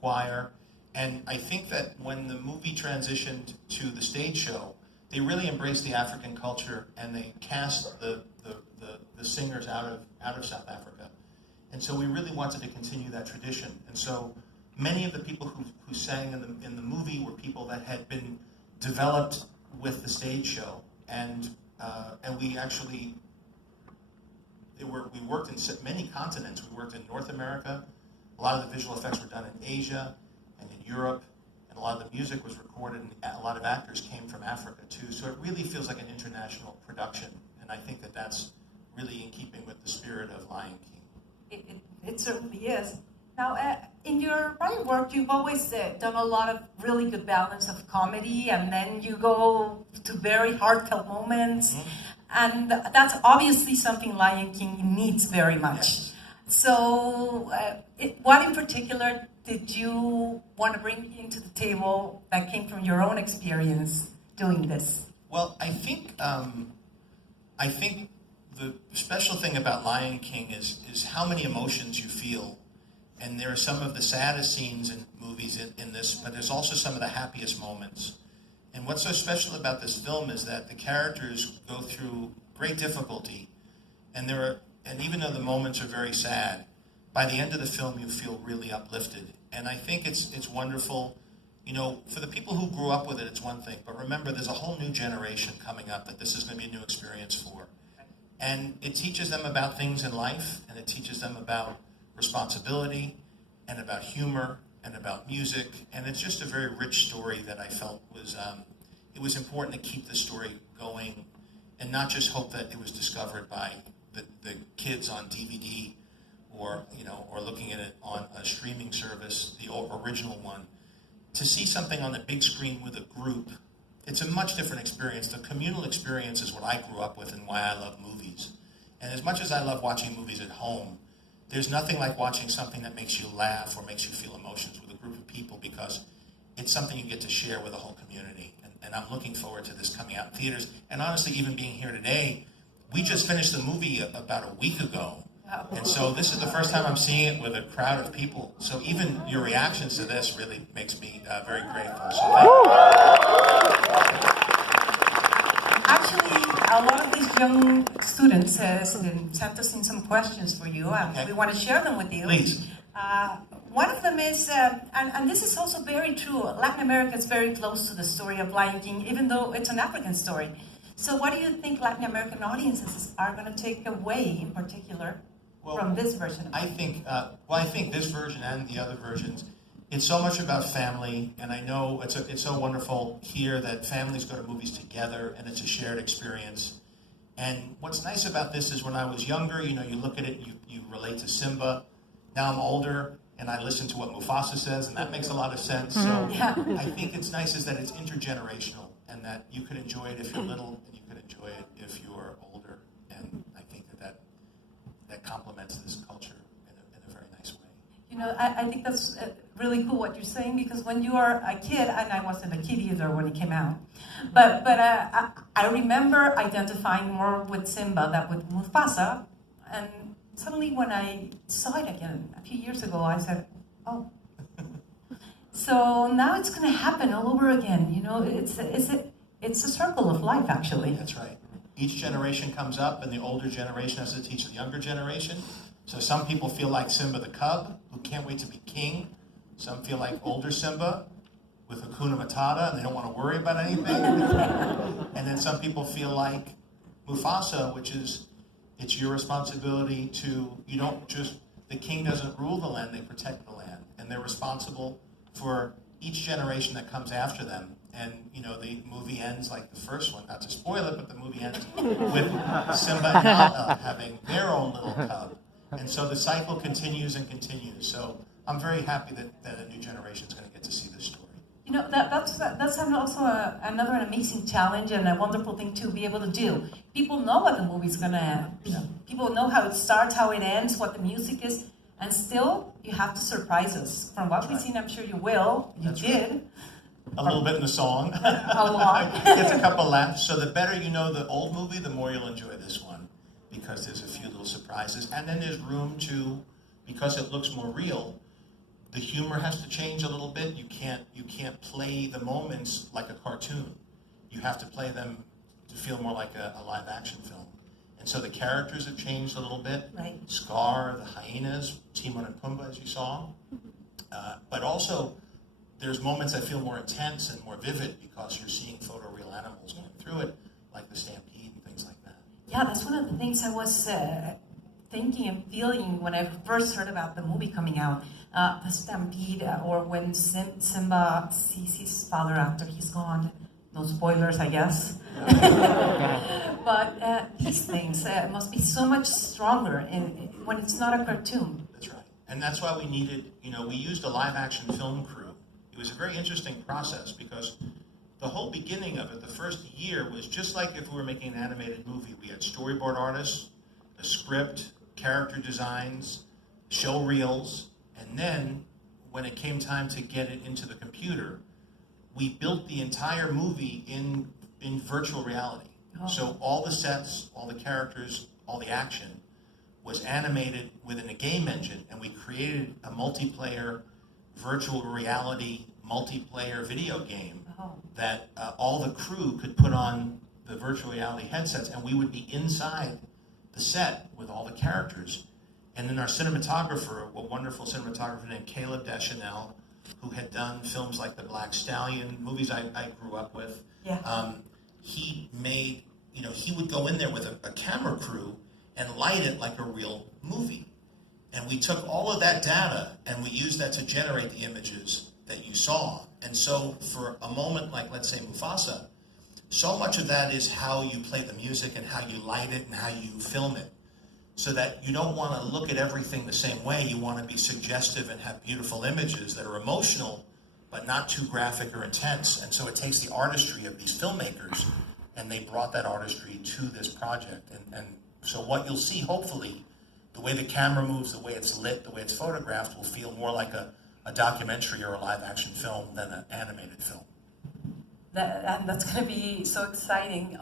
choir. And I think that when the movie transitioned to the stage show, they really embraced the African culture, and they cast the singers out of South Africa. And so we really wanted to continue that tradition. And so many of the people who sang in the movie were people that had been developed with the stage show, and we actually we worked in many continents. We worked in North America. A lot of the visual effects were done in Asia and in Europe, and a lot of the music was recorded, and a lot of actors came from Africa too. So it really feels like an international production, and I think that that's really in keeping with the spirit of Lion King. It certainly is. Now, in your prior work, you've always done a lot of really good balance of comedy, and then you go to very heartfelt moments, and that's obviously something Lion King needs very much. Yes. So, what in particular did you want to bring into the table that came from your own experience doing this? Well, I think the special thing about Lion King is how many emotions you feel. And there are some of the saddest scenes in movies in this, but there's also some of the happiest moments. And what's so special about this film is that the characters go through great difficulty, and even though the moments are very sad, by the end of the film you feel really uplifted. And I think it's wonderful. You know, for the people who grew up with it, it's one thing, but remember there's a whole new generation coming up that this is going to be a new experience for. And it teaches them about things in life, and it teaches them about responsibility, and about humor, and about music, and it's just a very rich story that I felt was it was important to keep the story going, and not just hope that it was discovered by the kids on DVD, or looking at it on a streaming service, the original one. To see something on the big screen with a group, it's a much different experience. The communal experience is what I grew up with and why I love movies. And as much as I love watching movies at home, there's nothing like watching something that makes you laugh or makes you feel emotions with a group of people, because it's something you get to share with the whole community. And I'm looking forward to this coming out in theaters. And honestly, even being here today, we just finished the movie about a week ago. And so this is the first time I'm seeing it with a crowd of people. So even your reactions to this really makes me very grateful. So thank you. Actually, a lot of these young students sent us in some questions for you, and Okay. we want to share them with you. Please. One of them is, and this is also very true, Latin America is very close to the story of Lion King, even though it's an African story. So what do you think Latin American audiences are going to take away, in particular, from this version? I think this version and the other versions, it's so much about family, and I know it's so wonderful here that families go to movies together, and it's a shared experience. And what's nice about this is when I was younger, you look at it, you relate to Simba. Now I'm older, and I listen to what Mufasa says, and that makes a lot of sense. So I think it's nice is that it's intergenerational, and that you can enjoy it if you're little, and you can enjoy it if you're older. And I think that complements this culture in a very nice way. I think that's really cool what you're saying, because when you are a kid, and I wasn't a kid either when it came out, but I remember identifying more with Simba than with Mufasa, and suddenly when I saw it again a few years ago, I said, oh. So now it's going to happen all over again. It's a circle of life, actually. That's right. Each generation comes up, and the older generation has to teach the younger generation. So some people feel like Simba the cub, who can't wait to be king. Some feel like older Simba with Hakuna Matata, and they don't want to worry about anything. And then some people feel like Mufasa, which is, it's your responsibility to, the king doesn't rule the land, they protect the land. And they're responsible for each generation that comes after them. And, the movie ends like the first one, not to spoil it, but the movie ends with Simba and Nala having their own little cub. And so the cycle continues and continues. So I'm very happy that a new generation is going to get to see this story. That's also another amazing challenge and a wonderful thing to be able to do. People know what the movie's going to be. People know how it starts, how it ends, what the music is, and still you have to surprise us. From what we've seen, I'm sure you will. You did. Right. A little bit in the song. A lot. Gets a couple laughs. So the better you know the old movie, the more you'll enjoy this one, because there's a few little surprises. And then there's room to, because it looks more real, the humor has to change a little bit. You can't play the moments like a cartoon. You have to play them to feel more like a live action film. And so the characters have changed a little bit. Right. Scar, the hyenas, Timon and Pumbaa, as you saw. But also, there's moments that feel more intense and more vivid because you're seeing photoreal animals going through it, like the stampede and things like that. Yeah, that's one of the things I was thinking and feeling when I first heard about the movie coming out. The stampede, or when Simba sees his father after he's gone. No spoilers, I guess. But these things must be so much stronger when it's not a cartoon. That's right. And that's why we needed, we used a live action film crew. It was a very interesting process because the whole beginning of it, the first year, was just like if we were making an animated movie. We had storyboard artists, a script, character designs, show reels, and then when it came time to get it into the computer, we built the entire movie in virtual reality. Oh. So all the sets, all the characters, all the action was animated within a game engine, and we created a multiplayer virtual reality multiplayer video game that all the crew could put on the virtual reality headsets, and we would be inside the set with all the characters. And then our cinematographer, a wonderful cinematographer named Caleb Deschanel, who had done films like The Black Stallion, movies I grew up with. Yeah. He made, he would go in there with a camera crew and light it like a real movie. And we took all of that data and we used that to generate the images that you saw. And so for a moment like, let's say, Mufasa, so much of that is how you play the music and how you light it and how you film it. So that you don't want to look at everything the same way. You want to be suggestive and have beautiful images that are emotional, but not too graphic or intense. And so it takes the artistry of these filmmakers, and they brought that artistry to this project. And so what you'll see, hopefully, the way the camera moves, the way it's lit, the way it's photographed, will feel more like a documentary or a live action film than an animated film. And that's going to be so exciting.